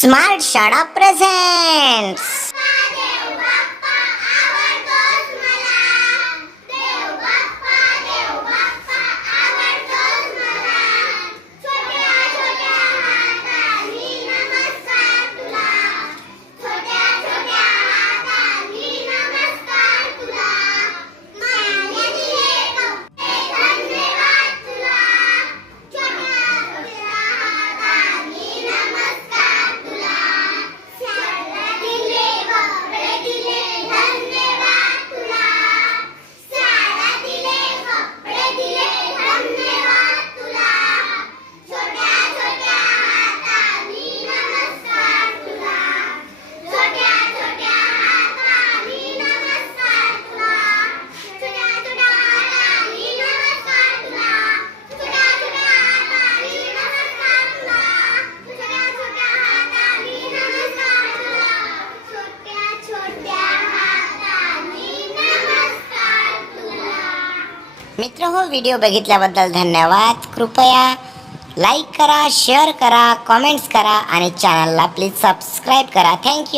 Smart Shada presents मित्र हो video बघितल्याबद्दल धन्यवाद कृपया लाईक करा शेअर करा कॉमेंट्स करा आणि चॅनलला प्लीज सबस्क्राईब करा थँक्यू